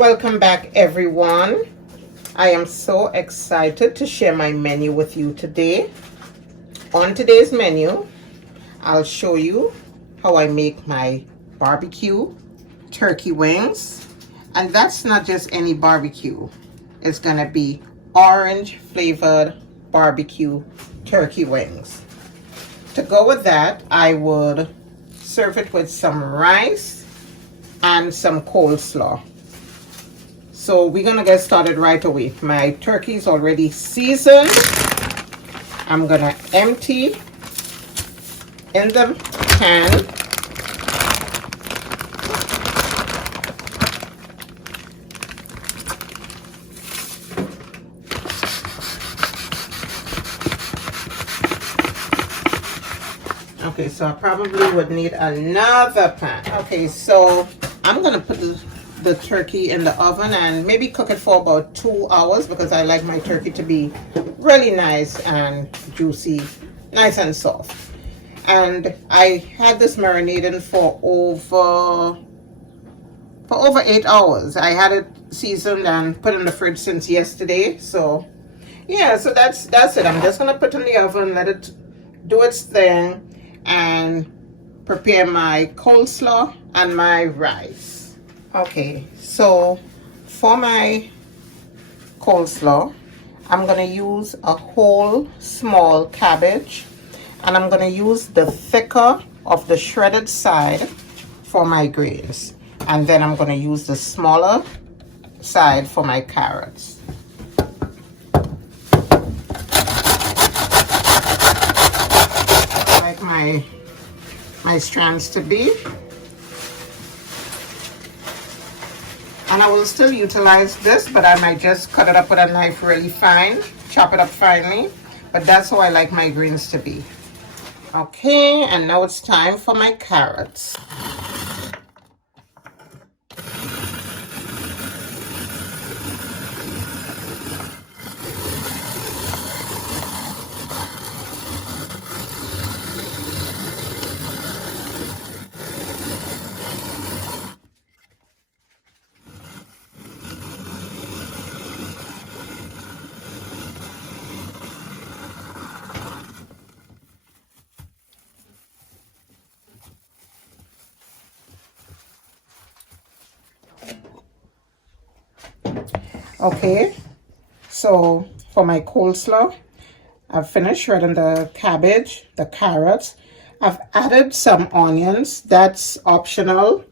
Welcome back, everyone. I am so excited to share my menu with you today. On today's menu, I'll show you how I make my barbecue turkey wings. And that's not just any barbecue. It's gonna be orange flavored barbecue turkey wings. To go with that, I would serve it with some rice and some coleslaw. So we're gonna get started right away. My turkey is already seasoned. I'm gonna empty in the pan. Okay, so I probably would need another pan. Okay, so I'm gonna put the turkey in the oven and maybe cook it for about 2 hours because I like my turkey to be really nice and juicy, nice and soft. And I had this marinating for over 8 hours. I had it seasoned and put in the fridge since yesterday. So yeah, so that's it. I'm just gonna put it in the oven, let it do its thing, and prepare my coleslaw and my rice. Okay, so for my coleslaw, I'm gonna use a whole small cabbage, and I'm gonna use the thicker of the shredded side for my greens, and then I'm gonna use the smaller side for my carrots. I like my strands to be. And I will still utilize this, but I might just cut it up with a knife really fine, chop it up finely. But that's how I like my greens to be. Okay, and now it's time for my carrots. Okay, so for my coleslaw, I've finished shredding the cabbage, the carrots. I've added some onions. That's optional.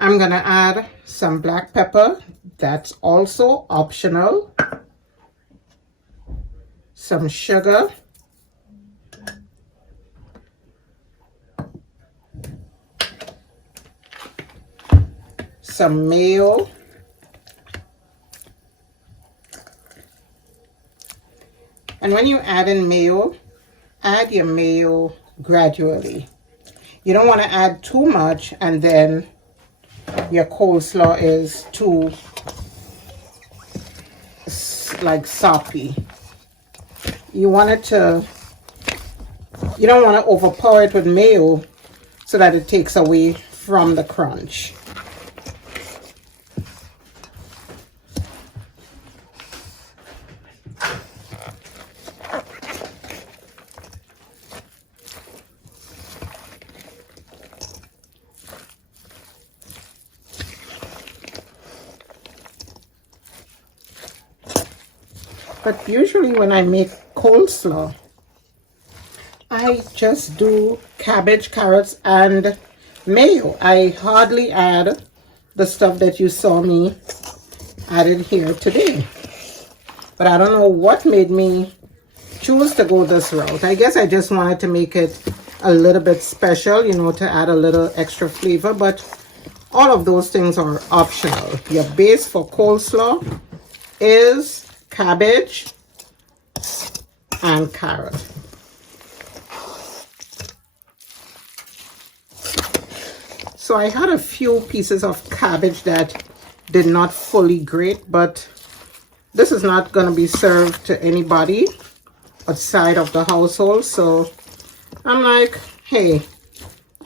I'm gonna add some black pepper. That's also optional. Some sugar. Some mayo. And when you add in mayo, add your mayo gradually. You don't want to add too much and then your coleslaw is too like soppy. You don't want to overpower it with mayo so that it takes away from the crunch. But usually when I make coleslaw, I just do cabbage, carrots, and mayo. I hardly add the stuff that you saw me added here today. But I don't know what made me choose to go this route. I guess I just wanted to make it a little bit special, you know, to add a little extra flavor. But all of those things are optional. Your base for coleslaw is cabbage and carrot. So I had a few pieces of cabbage that did not fully grate, but this is not going to be served to anybody outside of the household. So I'm like, hey,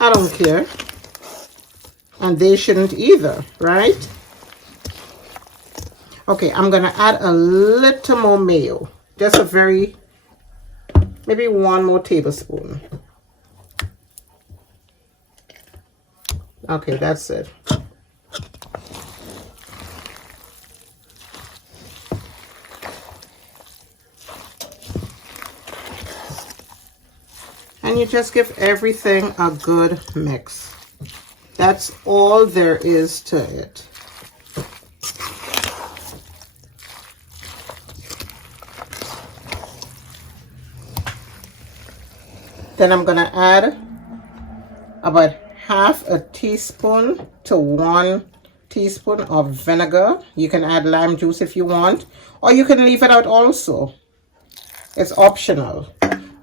I don't care. and they shouldn't either, right? Okay, I'm gonna add a little more mayo, just a very, maybe 1 more tablespoon. Okay, that's it. And you just give everything a good mix. That's all there is to it. Then I'm gonna add about half a teaspoon to 1 teaspoon of vinegar. You can add lime juice if you want, or you can leave it out also. It's optional,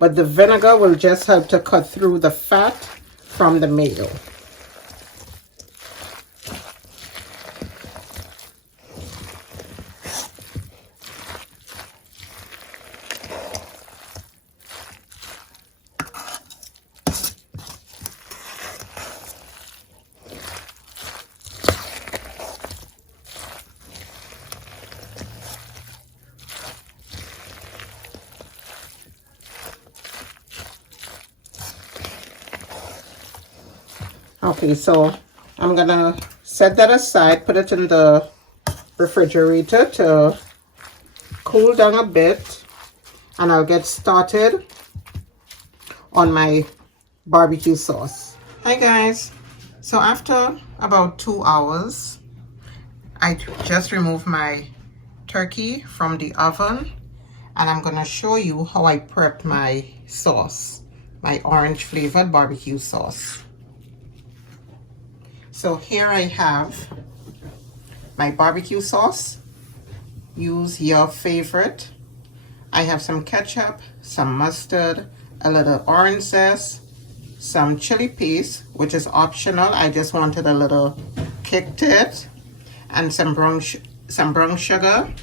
but the vinegar will just help to cut through the fat from the mayo. Okay, so I'm gonna set that aside, put it in the refrigerator to cool down a bit, and I'll get started on my barbecue sauce. Hi guys, so after about 2 hours, I just removed my turkey from the oven, and I'm gonna show you how I prepped my sauce, my orange flavored barbecue sauce. So here I have my barbecue sauce. Use your favorite. I have some ketchup, some mustard, a little orange zest, some chili paste, which is optional. I just wanted a little kick to it, and some brown sugar,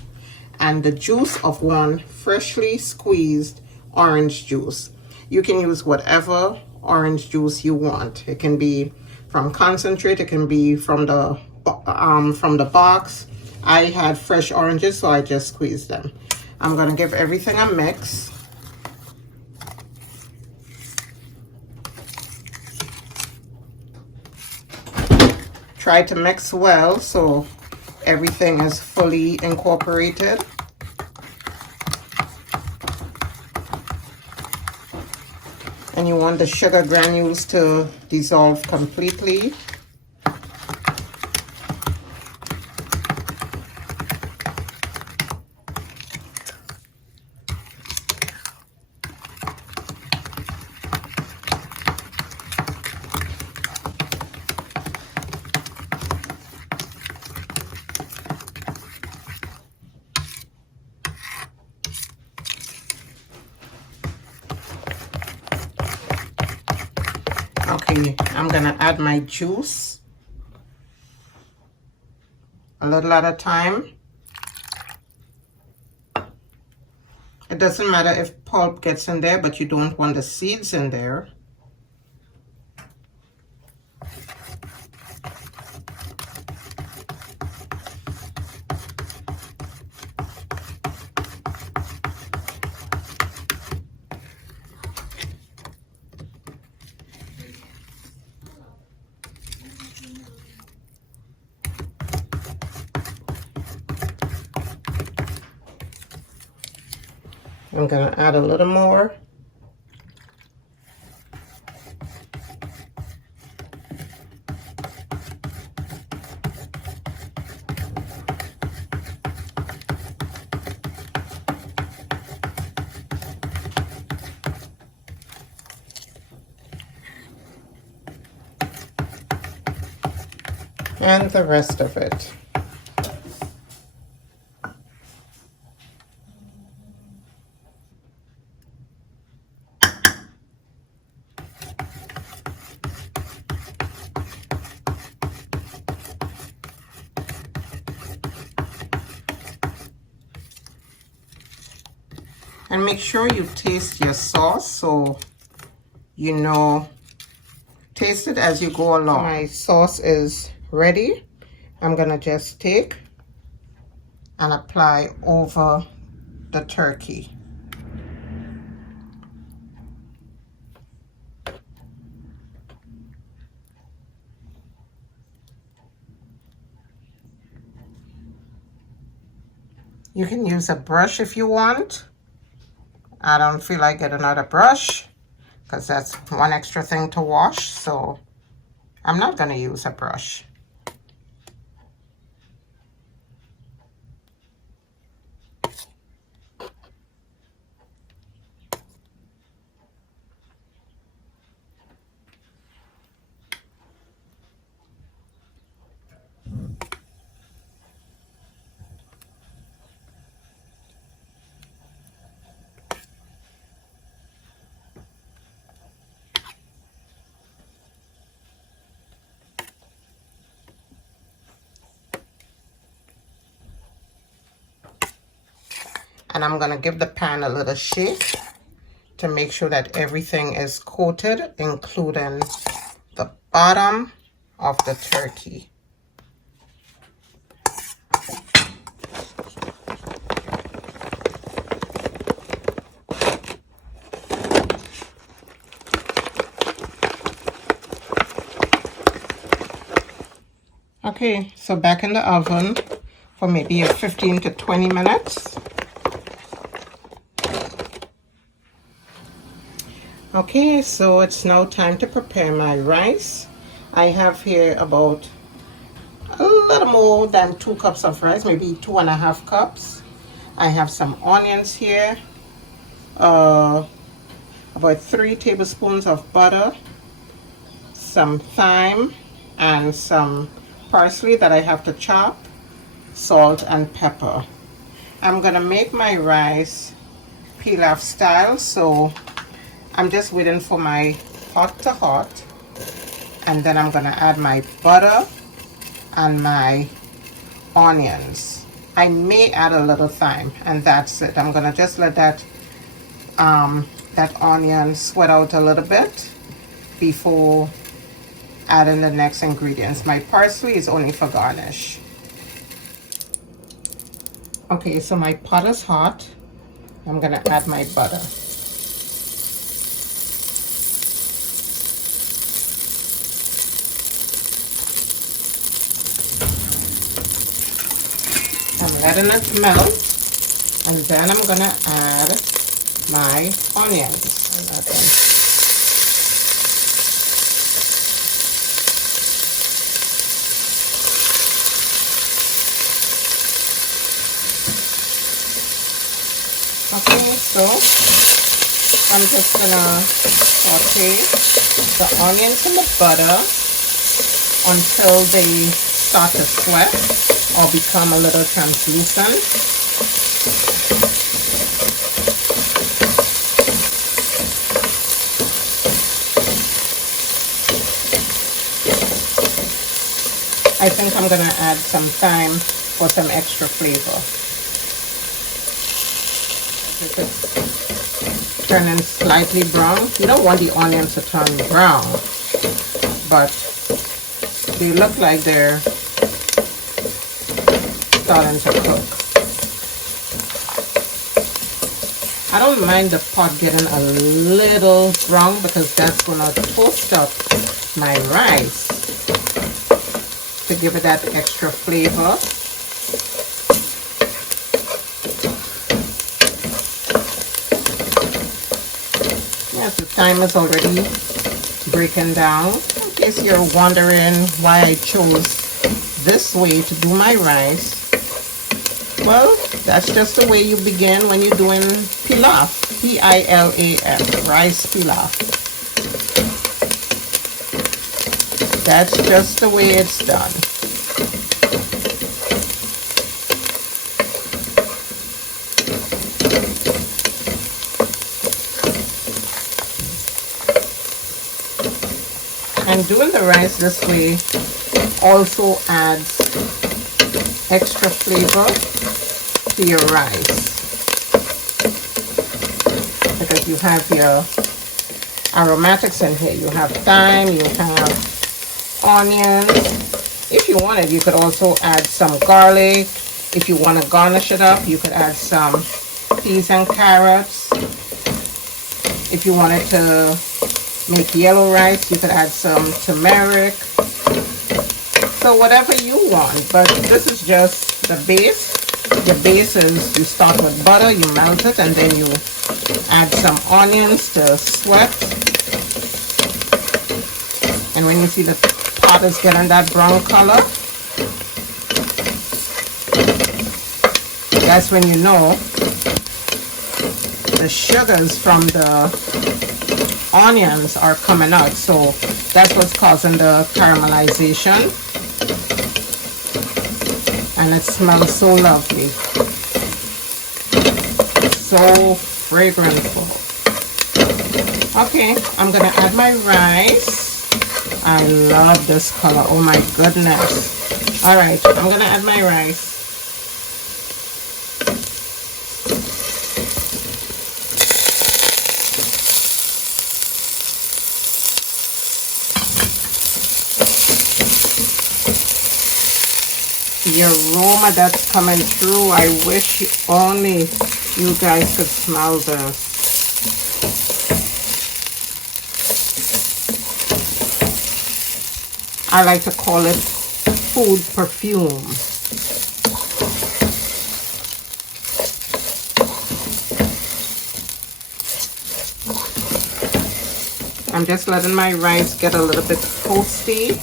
and the juice of 1 freshly squeezed orange juice. You can use whatever orange juice you want. It can be from concentrate, it can be from the box. I had fresh oranges, so I just squeezed them. I'm gonna give everything a mix. Try to mix well so everything is fully incorporated. And you want the sugar granules to dissolve completely. Okay, I'm gonna add my juice a little at a time. It doesn't matter if pulp gets in there, but you don't want the seeds in there. I'm gonna add a little more. And the rest of it. And make sure you taste your sauce so you know taste it as you go along. My sauce is ready. I'm gonna just take and apply over the turkey. You can use a brush if you want. I don't feel like getting another brush because that's one extra thing to wash, so I'm not going to use a brush. And I'm gonna give the pan a little shake to make sure that everything is coated, including the bottom of the turkey. Okay, so back in the oven for maybe 15 to 20 minutes. Okay, so it's now time to prepare my rice. I have here about a little more than 2 cups of rice, maybe 2.5 cups. I have some onions here, about 3 tablespoons of butter, some thyme, and some parsley that I have to chop, salt and pepper. I'm gonna make my rice pilaf style, so I'm just waiting for my hot to hot, and then I'm gonna add my butter and my onions. I may add a little thyme, and that's it. I'm gonna just let that that onion sweat out a little bit before adding the next ingredients. My parsley is only for garnish. Okay, so my pot is hot. I'm gonna add my butter. I'm letting it melt, and then I'm gonna add my onions. Okay, so I'm just gonna saute the onions in the butter until they start to sweat or become a little translucent. I think I'm gonna add some thyme for some extra flavor. If it's turning slightly brown, you don't want the onions to turn brown, but they look like they're starting to cook. I don't mind the pot getting a little brown because that's gonna toast up my rice to give it that extra flavor. Yes, the thyme is already breaking down. In case you're wondering why I chose this way to do my rice, well, that's just the way you begin when you're doing pilaf, P-I-L-A-F, rice pilaf. That's just the way it's done. And doing the rice this way also adds extra flavor to your rice because you have your aromatics in here. You have thyme, you have onions. If you wanted, you could also add some garlic. If you want to garnish it up, you could add some peas and carrots. If you wanted to make yellow rice, you could add some turmeric. So whatever you want, but this is just the base. The base is you start with butter, you melt it, and then you add some onions to sweat. And when you see the pot is getting that brown color, that's when you know the sugars from the onions are coming out. So that's what's causing the caramelization. And it smells so lovely. So fragrantful. Okay, I'm gonna add my rice. I love this color. Oh my goodness. All right, I'm gonna add my rice. The aroma that's coming through, I wish only you guys could smell this. I like to call it food perfume. I'm just letting my rice get a little bit toasty.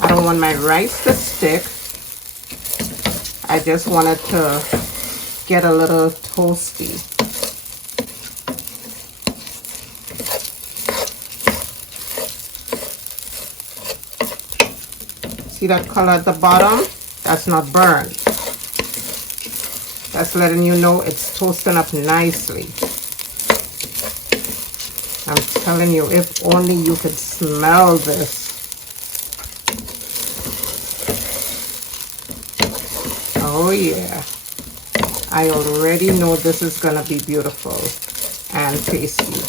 I don't want my rice to stick. I just want it to get a little toasty. See that color at the bottom? That's not burned. That's letting you know it's toasting up nicely. I'm telling you, if only you could smell this. Oh yeah, I already know this is gonna be beautiful and tasty.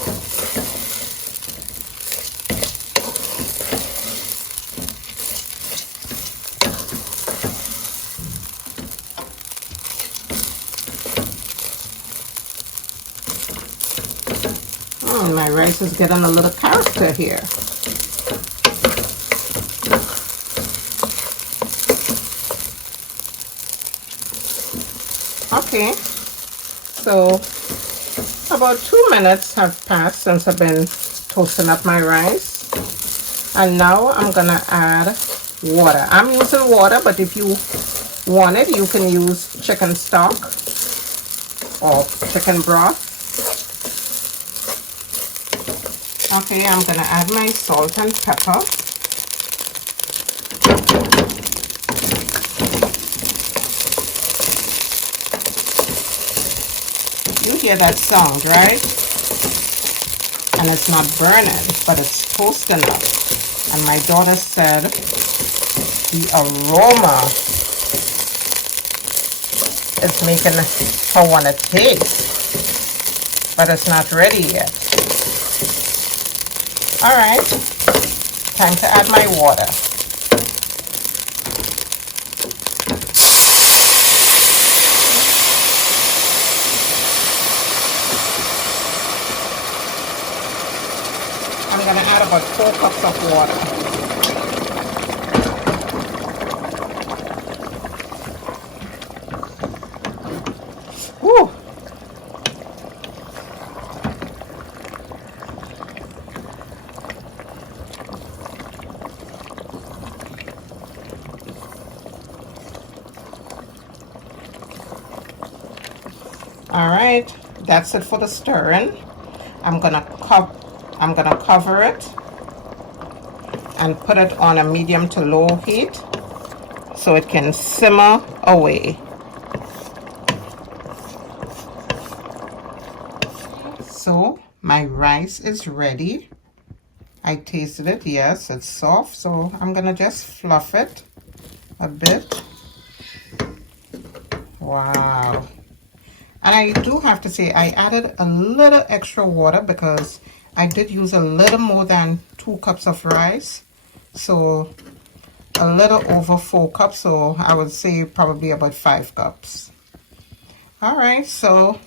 Oh, my rice is getting a little character here. Okay, so about 2 minutes have passed since I've been toasting up my rice. And now I'm gonna add water. I'm using water, but if you want it, you can use chicken stock or chicken broth. Okay, I'm gonna add my salt and pepper. You hear that sound, right? And it's not burning, but it's toasting up. And my daughter said the aroma is making her want to taste, but it's not ready yet. All right, time to add my water. I'm going to add about 4 cups of water. Woo! All right, that's it for the stirring. I'm gonna cover it and put it on a medium to low heat so it can simmer away. So my rice is ready. I tasted it. Yes, it's soft, so I'm gonna just fluff it a bit. Wow. And I do have to say, I added a little extra water because I did use a little more than 2 cups of rice. So a little over 4 cups, so I would say probably about 5 cups. All right, so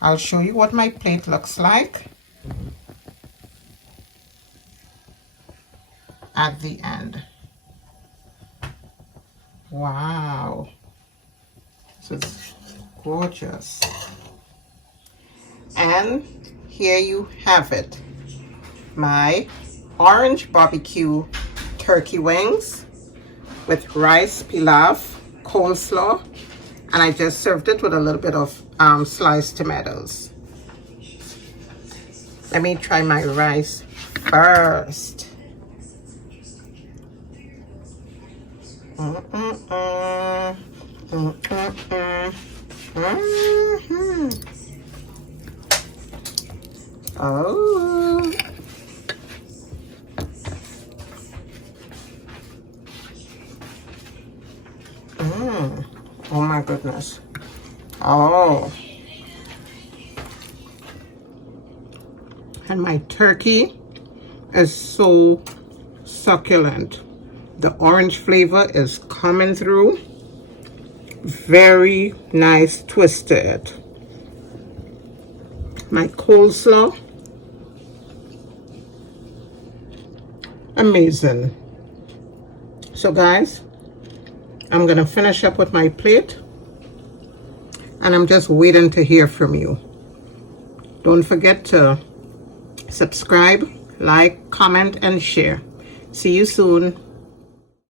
I'll show you what my plate looks like at the end. Wow, this is gorgeous. And here you have it, my orange barbecue turkey wings with rice, pilaf, coleslaw, and I just served it with a little bit of sliced tomatoes. Let me try my rice first. Oh. Oh my goodness. Oh. And my turkey is so succulent. The orange flavor is coming through. Very nice twist to it. My coleslaw. Amazing. So guys, I'm gonna finish up with my plate and I'm just waiting to hear from you. Don't forget to subscribe, like, comment, and share. See you soon.